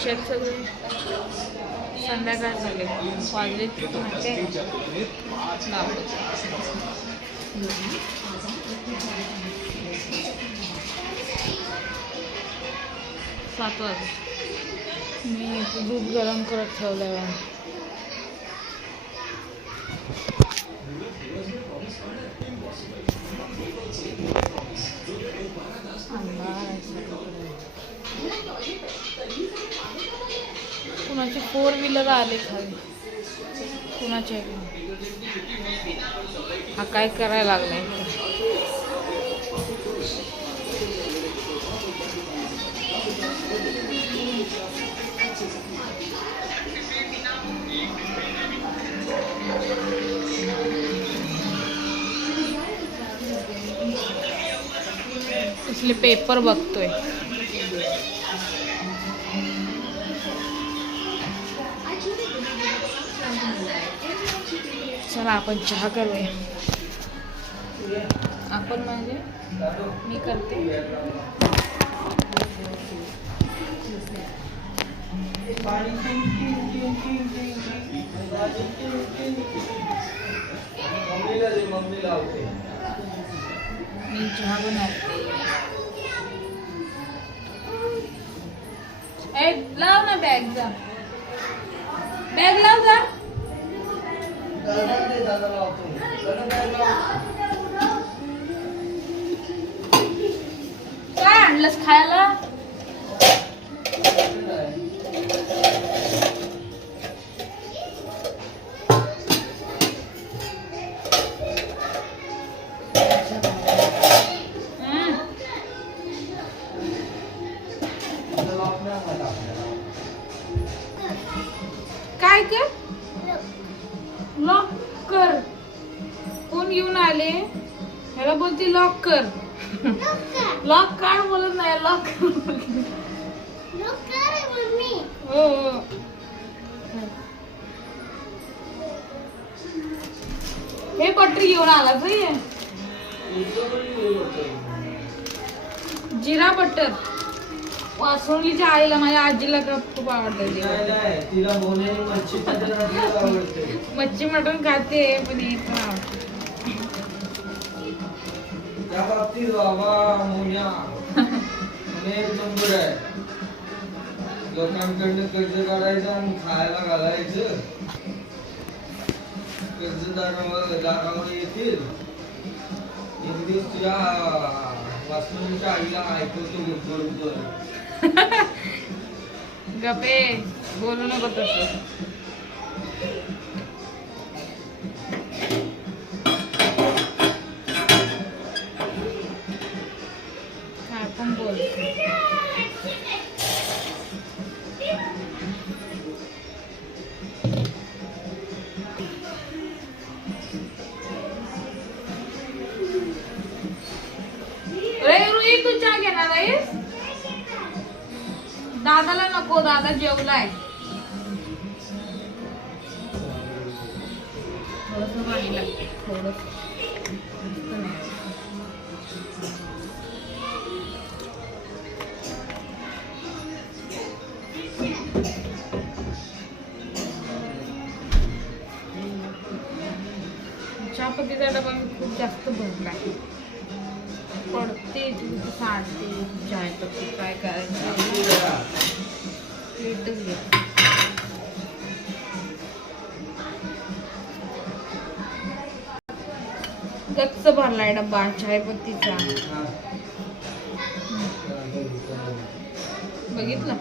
कसे आहेत सगळे? संध्याकाळ झाले, वाजले म्हणजे 7 वाजले. मी दूध गरम करत ठेवलं आहे. कुणाची 4 व्हीलर आले खाली, कुणाच्या हा काय करायला लागलाय. इसले पेपर बघतोय. चला आपण चहा करूया. आपण म्हणजे मी करते. मी चहा बनवते. लाव ना बॅग, जा बॅग लाव, जा. काय आणलंस खायला? काय कर, लॉक कर. कोण येऊन आले? ह्याला बोलते लॉक कर. लॉक काढ बोलत नाही, लॉक हो हो. हे पटरी घेऊन आला भाई, जिरा बटर. वासुलीच्या आईला, माझ्या आजीला खूप आवडतं. मच्छी मटण खाते पण हे पण आवडतं. त्या बाबतीत बाबा मोन्या एक नंबर आहे. लोकांकडनं कर्ज काढायचं आणि खायला घालायचं. कर्जदारावर येतील. एक दिवस तुझ्या वासुलीच्या आईला ऐकवतो बरोबर. गपे, बोलू नको तसं. काय पण बोल. रुई, तू चहा घेणार आहेस? दादाला नको, दादा जेवलाय. थोडस पाणी लागते, थोडस. चहापत्तीचा डबा मी खूप जास्त भरला पडते. तुझी साडते चहापत्ती, काय करायचं. प्लेटच घे. गच्च भरलाय डब्बा चहापत्तीचा. बघितलं?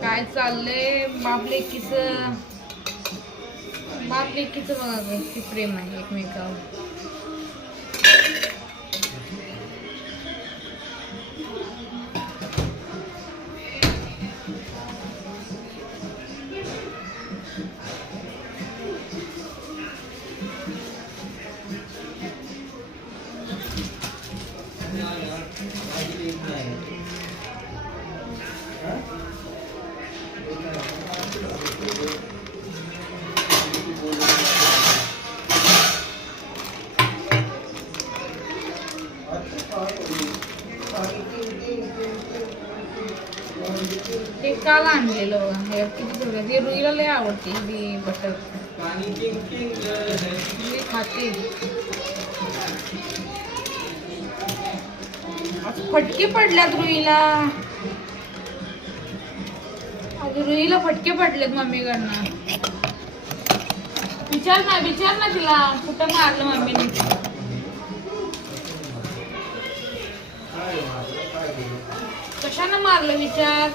काय चाललंय बाप लेकीचं बघा किती प्रेम आहे एकमेकावर. हे काल आणलेलं बघा. हे किती सगळं ते रुईला लय आवडते ही बटर. पाणी किंग किंग मी खाते. आज फटके पडल्यात रुईला. आज रुईला फटके पडलेत मम्मीकडनं. विचार ना तिला कुठं मारलं मम्मीने. कशानं मारलं विचार.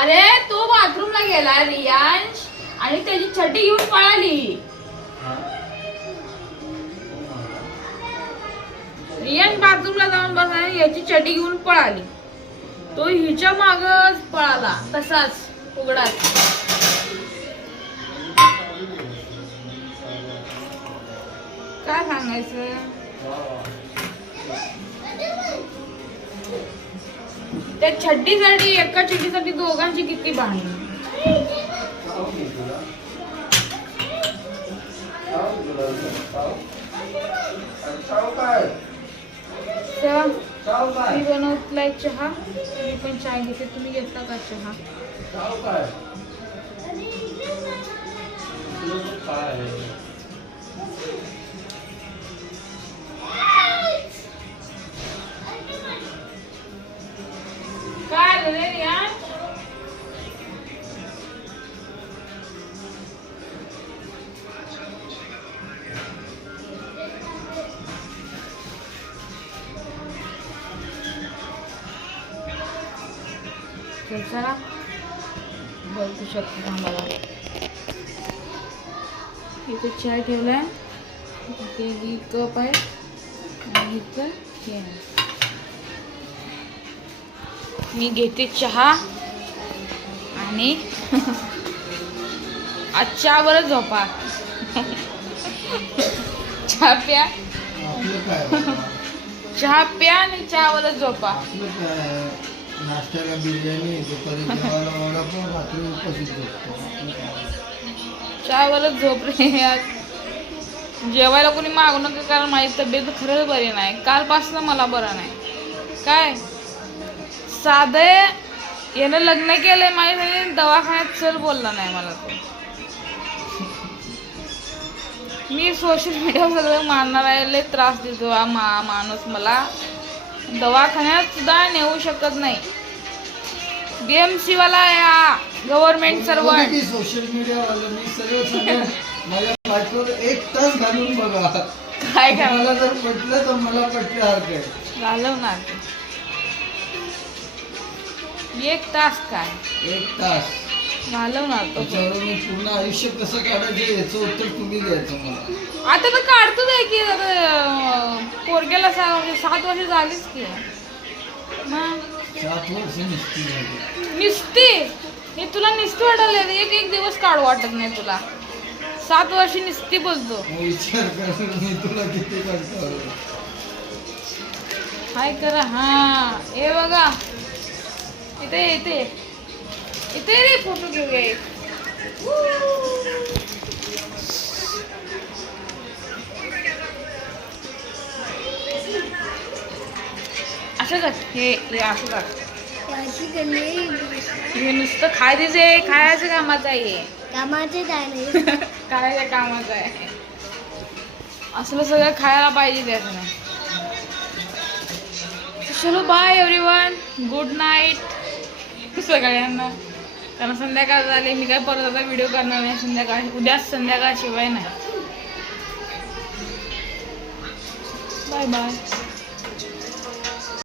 अरे तो बाथरूमला गेला रियांश आणि त्याची चड्डी घेऊन पळाली. रियांश बाथरूमला जाऊन बसला आणि याची चड्डी घेऊन पळाली. तो हिच्या मागच पळाला तसाच उघडाच. काय सांगायचं. त्या छड्डीसाठी एका छड्डीसाठी दोघांची किती भांडण. मी बनवतलाय चहा. मी पण चहा घेते. तुम्ही घेतला का चहा. काय रे यार. चला बोलू शकतो आम्हाला. इथे चहा ठेवलाय. इथे ही कप आहे आणि इथं हे आहे. मी घेते चहा आणि आज चहावरच झोपा. चहा प्या. चहा प्या आणि चहावरच झोपा. नाश्त्याला बिर्याणी, दुपारी जेवायला वडापाव, रात्री उपवास झोपतो. चहावरच झोप रे यार. जेवायला कोणी मागू नका कारण माझी तब्येत खरंच बरी नाही. कालपासून मला बरं नाही. काय साधे यानं लग्न केलंय माझ्या दवाखान्यात चल बोलला नाही मला तो. मी सोशल मीडियावर सगळं मारणार आहे. लय त्रास देतो हा माणूस मला. दवाखान्यात सुद्धा नेऊ शकत नाही. BMC वाला या गव्हर्नमेंट सर्वंट. सोशल मीडियावाले मी सगळं सांगेन. माझ्या बायकोवर 1 तास घालून बघा. काय काय मला जर पटलं तर मला पटल्यासारखं आहे. घालवणार ते 1 तास. काय 1 तास घालवणार तो. त्याच्यावर मी पूर्ण आयुष्य कसं काढायचं याचं उत्तर तुम्ही द्यायचं मला. आता तर काढतोच आहे की. पोरग्याला 7 वर्ष झालीच की. 7 वर्ष निसती हे तुला निसती वाटायला. एक दिवस काढू वाटत नाही तुला. 7 वर्ष निसती बोलतो. विचार कर मी तुला किती करतो. हाय करा. हा हे बघा इथे इथे इथे रे फोटो घेऊया एक. असं कर. हे असं कर. हे नुसतं खायचे खायचं कामाचं आहे. खायच्या कामाचं आहे. असलं सगळं खायला पाहिजे त्याचं नाही. चलो बाय एव्हरीवन. गुड नाईट सगळ्यांना. कारण संध्याकाळ झाली. मी काय परत आता व्हिडिओ करणार नाही संध्याकाळ. उद्याच संध्याकाळ शिवाय नाही. Bye bye.